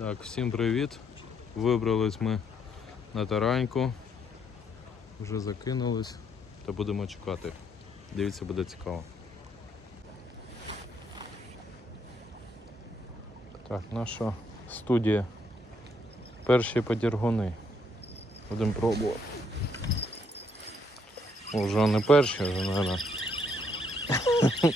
Так, всім привіт. Вибрались ми на тараньку. Вже закинулись та будемо чекати. Дивіться, буде цікаво. Так, наша студія. Перші подіргуни. Будемо пробувати. О, Вже не перші, вже, мабуть,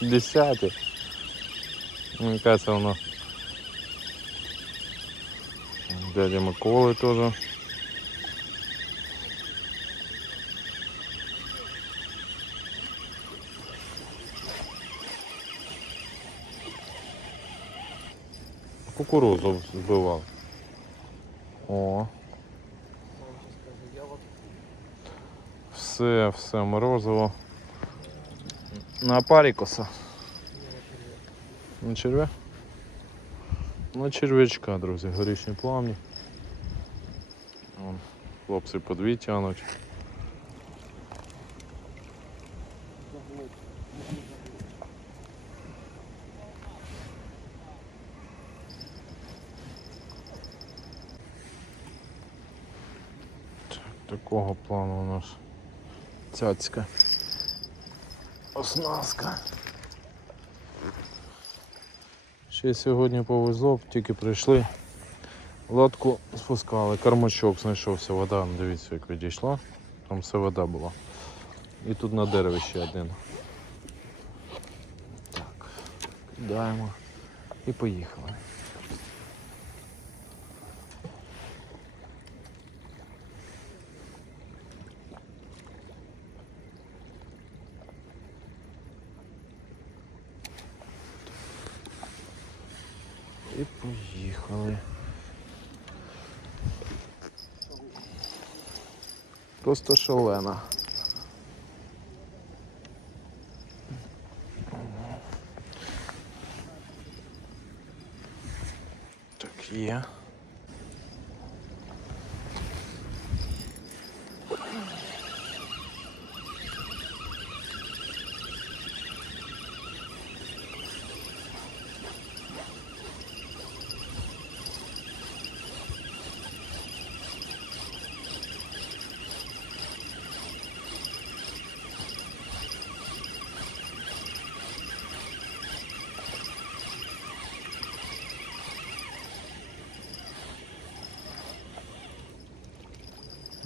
десяті. Мені кажется, воно дядя Миколи теж. Кукурузу збивав. О. Все, все морозиво. На парікоса. На червя? На черв'ячка, друзі, горішні плавні. Вон, хлопці по. Так, Такого плану у нас цяцька. Оснастка. Ще сьогодні повезло, тільки прийшли. Лодку спускали, кормачок знайшовся, вода, дивіться, як відійшла. Там все вода була. І тут на дереві ще один. Так, кидаємо і поїхали. І поїхали. Просто шалена. Так, є.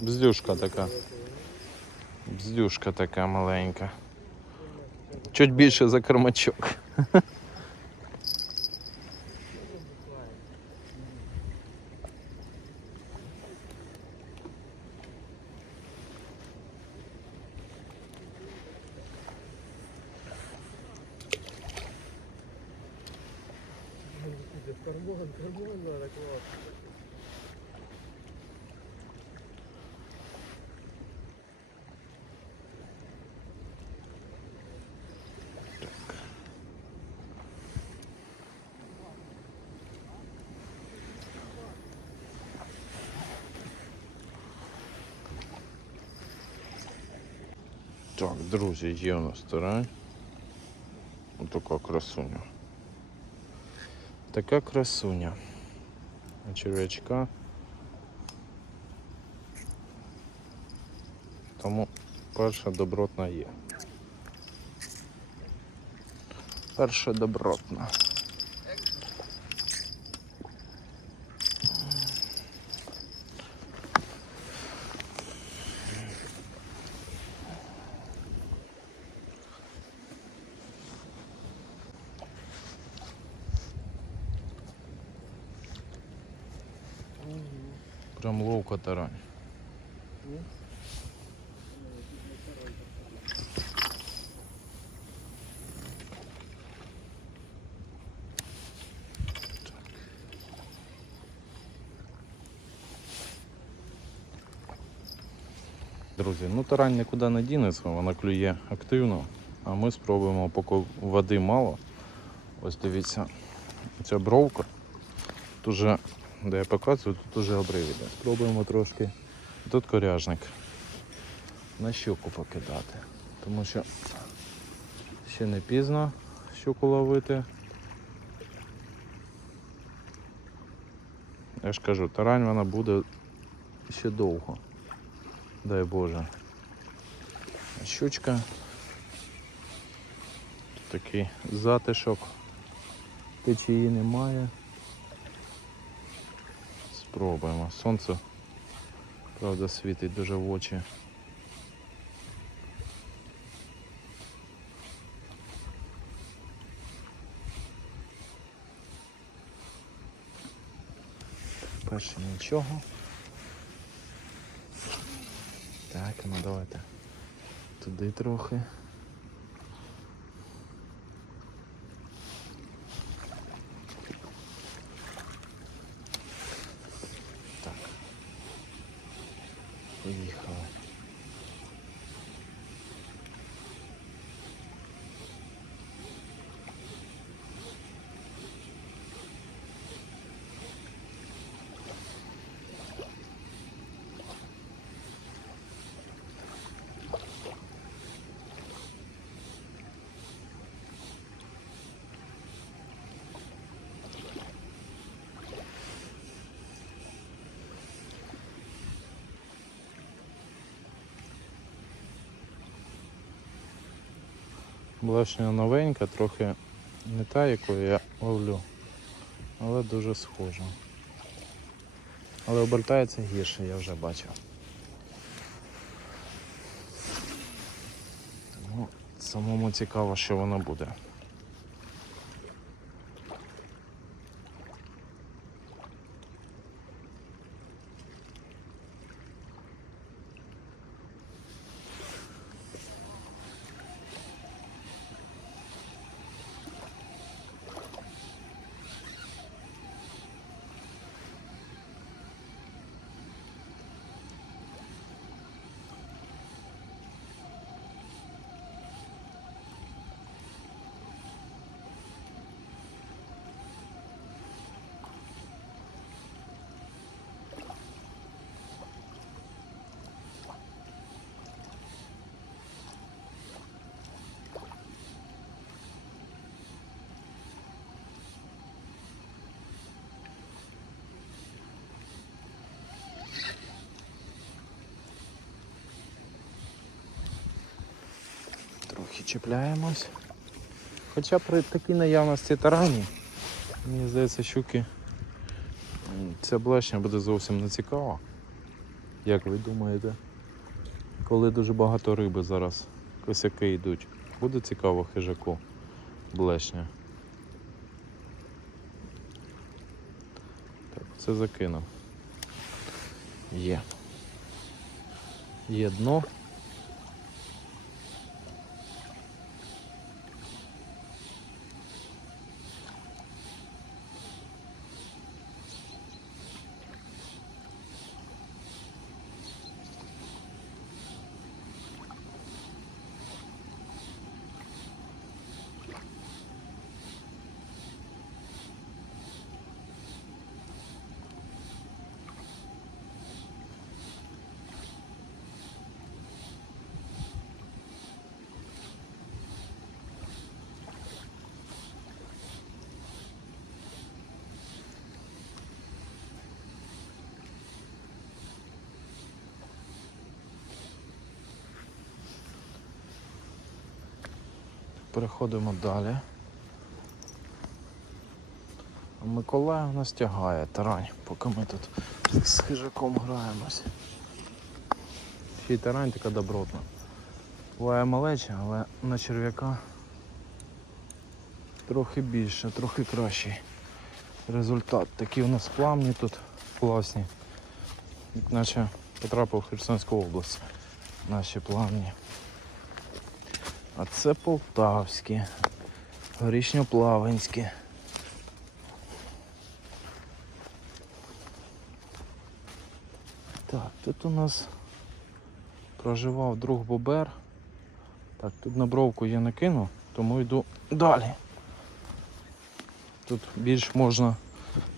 Бздюшка така. Бздюшка така маленька. Чуть більше за кормачок. Так, друзі, є у нас тарань. Отака красуня. Така красуня. Черв'ячка. Тому перша добротна є. Перша добротна. Прям ловка тарань. Друзі, ну тарань нікуди не дінеться, вона клює активно, а ми спробуємо, поки води мало. Ось дивіться, ця бровка. Тут уже, де я показую, тут уже обрив. Спробуємо трошки. Тут коряжник. На щуку покидати. Тому що ще не пізно щуку ловити. Я ж кажу, тарань вона буде ще довго. Дай Боже. Щучка. Тут такий затишок. Течії немає. Спробуємо. Сонце, правда, світить дуже в очі. Перше нічого. Так, ну давайте туди трохи. Так. Поїхали. Блешня новенька, трохи не та, яку я ловлю, але дуже схожа. Але обертається гірше, я вже бачив. Самому цікаво, що воно буде. Трохи чіпляємось. Хоча при такій наявності тарані, мені здається, щуки ця блешня буде зовсім не цікава. Як ви думаєте? Коли дуже багато риби зараз, косяки йдуть, буде цікаво хижаку блешня. Так, це закинув. Є. Є дно. Переходимо далі. Миколай у нас тягає тарань, поки ми тут з хижаком граємось. Ще й тарань така добротна. Буває малеча, але на черв'яка трохи більше, трохи кращий результат. Такі у нас плавні тут класні. Як наче потрапив в Херсонську область. Наші плавні. А це полтавські, горішньоплавинські. Так, тут у нас проживав друг Бобер. Так, тут на бровку я накину, тому йду далі. Тут більш можна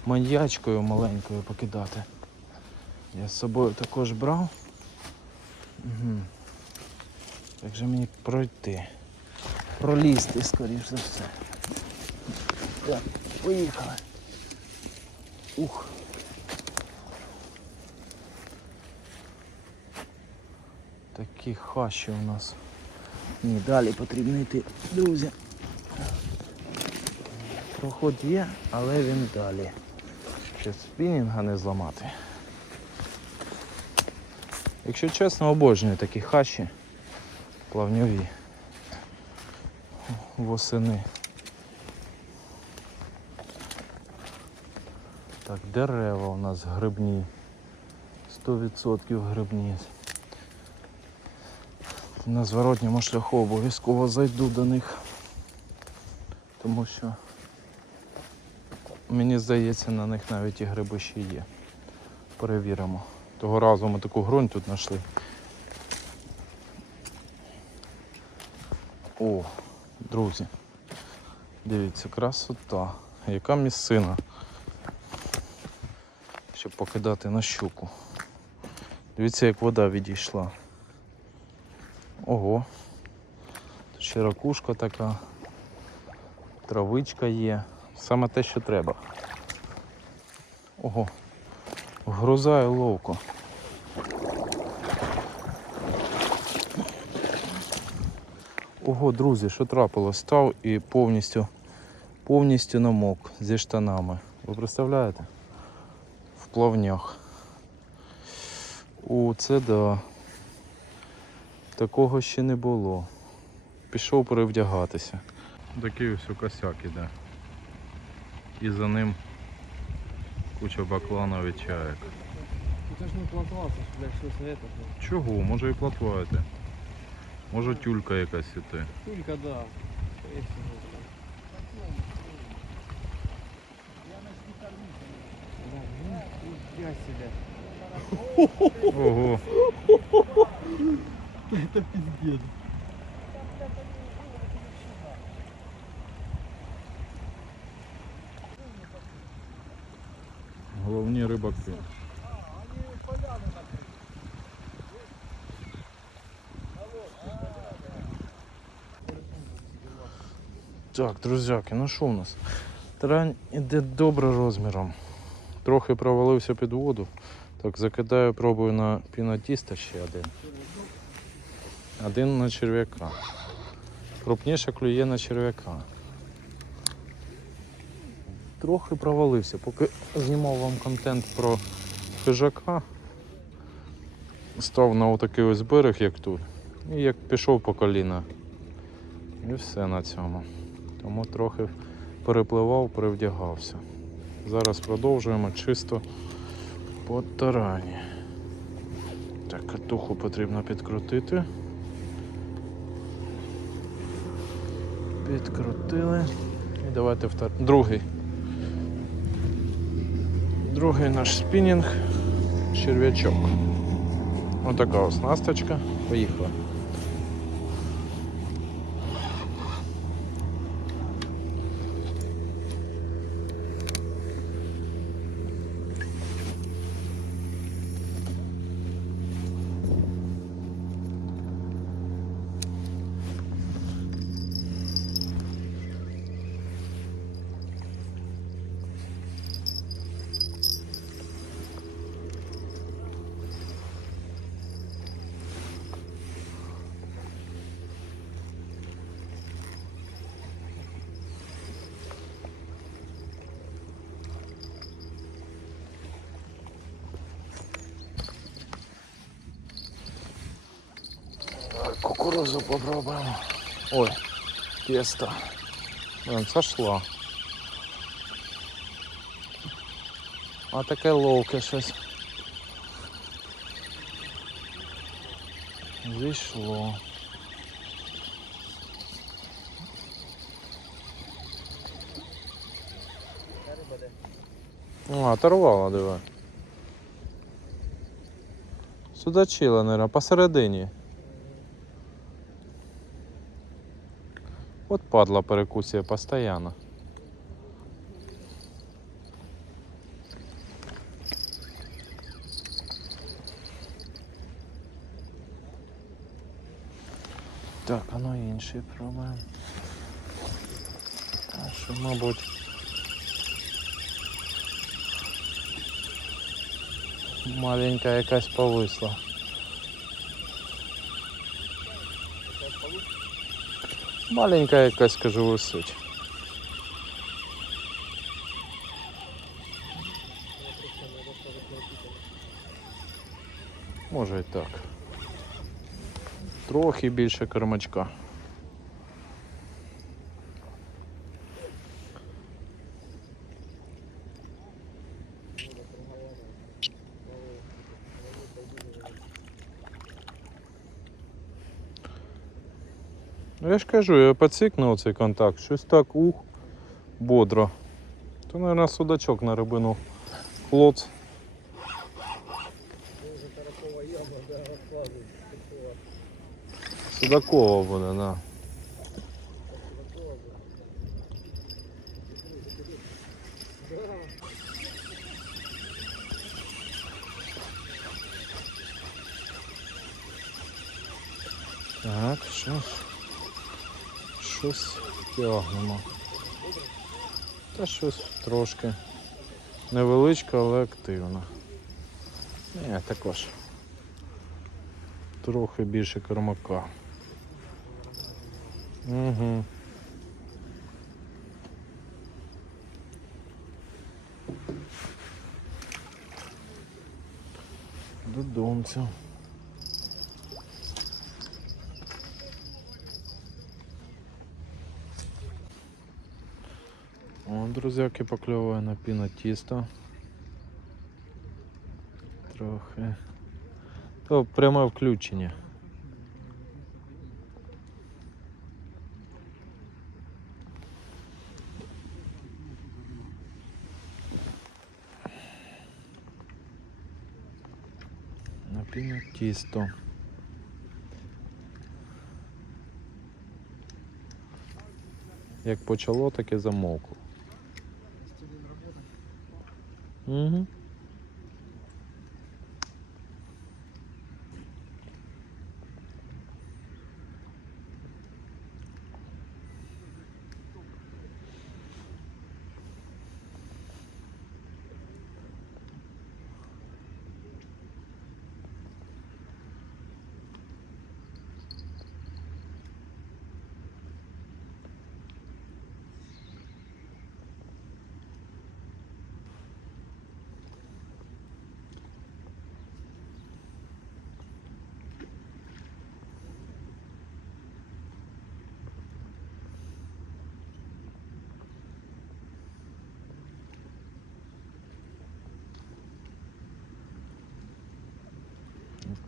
маньячкою маленькою покидати. Я з собою також брав. Угу. Як же мені пройти? Пролізти, скоріш за все. Так, поїхали. Ух. Такі хащі у нас. Ні, далі потрібно йти, друзі. Проход є, але він далі. Ще спінінга не зламати. Якщо чесно, обожнюю такі хащі плавньові восени. Так, дерева у нас грибні. 100% грибні. На зворотньому шляху обов'язково зайду до них. Тому що мені здається, на них навіть і гриби ще є. Перевіримо. Того разу ми таку гронь тут знайшли. О, друзі. Дивіться, красота. Яка місцина. Щоб покидати на щуку. Дивіться, як вода відійшла. Ого. Тут ще ракушка така. Травичка є. Саме те, що треба. Ого. Вгрузає ловко. Ого, друзі, що трапилось? Став і повністю, повністю намок зі штанами. Ви представляєте? В плавнях. О, це да. Такого ще не було. Пішов перевдягатися. Такий ось косяк іде. І за ним куча бакланов і чаєк. Це ж не плантувався, що, блядь, щось не. Чого? Може і платва йде. Может тюлька якась іти. Тюлька, да. Ого. Это пиздец. Головні рибаки. Так, друзяки, ну що у нас? Тарань іде добре розміром. Трохи провалився під воду. Так, закидаю, пробую на пінатіста ще один. Один на черв'яка. Крупніше клює на черв'яка. Трохи провалився. Поки знімав вам контент про хижака, став на отакий ось берег, як тут. І як пішов по коліна. І все на цьому. Тому трохи перепливав, перевдягався. Зараз продовжуємо чисто по тарані. Так, катуху потрібно підкрутити. Підкрутили. І давайте втор... другий. Другий наш спінінг черв'ячок. Отака ось насточка. Поїхала. Так, кукурузу попробуємо. Ой, тесто. Блин, сошла. А таке ловке щось. Зійшло. А, оторвала, диви. Судачила, наверное, посередині. Падла перекусує постійно. Так, а ну інший пробуємо. А що, мабуть. Маленька якась повисла. Маленька якась, кажу, суть. Може і так. Трохи більше кормачка. Я ж кажу, я поцікнув цей контакт, щось так ух, бодро. То, мабуть, судачок на рибину хлоц. Судакова буде, да. Так, щось. Щось тягнемо. Та щось трошки невеличка, але активна. Ні, також. Трохи більше кормака. Угу. Додомця. Друзяки покльовує на піно тісто. Трохи. То пряме включення. На піно тісто. Як почало, так і замовкло. Угу.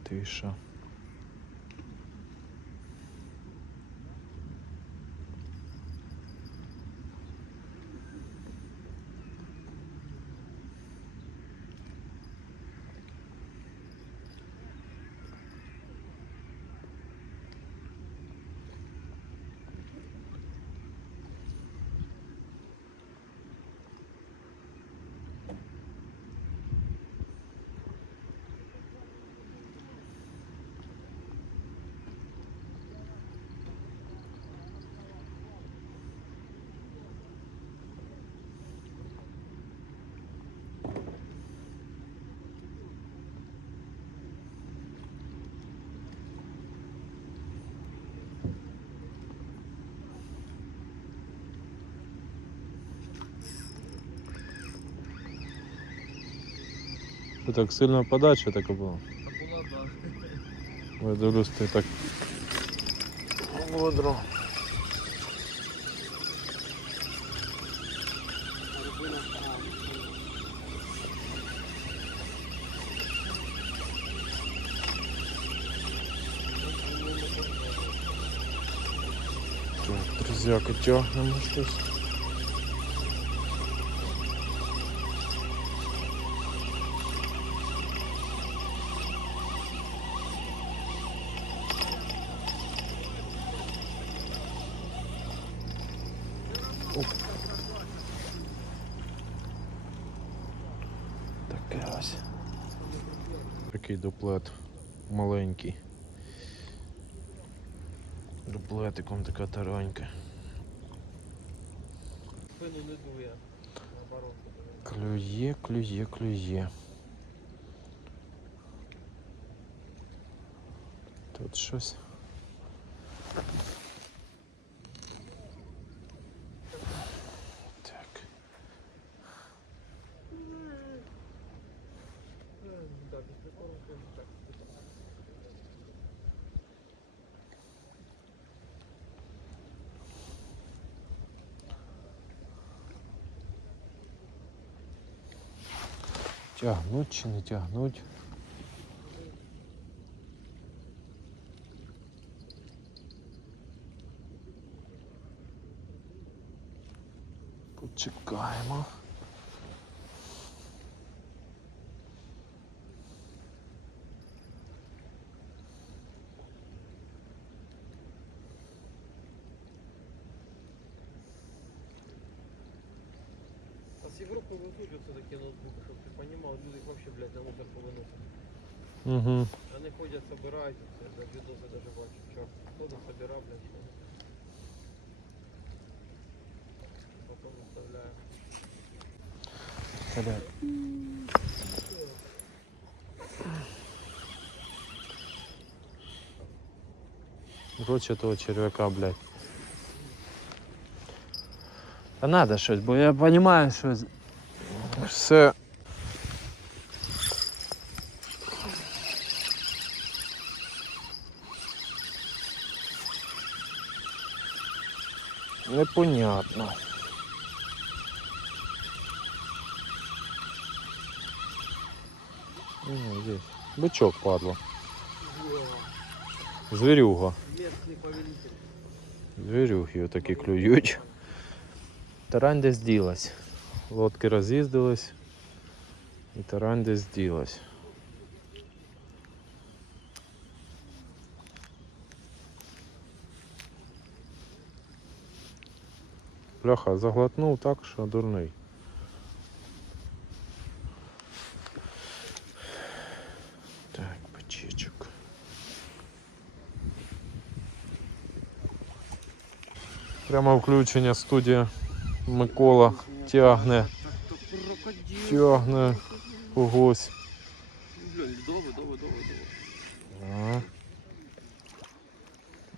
Тиша. Так сильно подача така була? Була, да. Я дивлюсь, ти так. Бодро. Так, друзяки, тягнемо щось. дуплет маленький. Дуплетиком така таранька. Спину не дує. Наоборот. Клює, клює, клює. Тут щось. Тягнуть чи не тягнуть. Почекаємо. А з Європи везуть оце такі ноутбуки, щоб ти розумів, люди їх взагалі, блядь, на мусор повиносять. Угу. Вони ходять, собирають, це, блядь, відоси даже бачу. Чого? Хто собирав, блядь, що. Потім виставляє. Короче, того червяка, блядь. Та надо щось, бо я розумію, що все. Непонятно. Ну, здесь. Бычок. Местний повелитель. Звірюхи отакі клюють. Тарань десь ділась. Лодки роз'їздились. І тарань десь ділась. Бляха, заглотнув так, що дурний. Так, печечок. Прямо включення студія Микола тягне, тягне когось. А.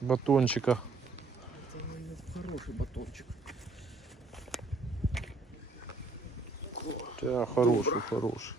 Батончика. Хороший батончик. Та хороший, хороший.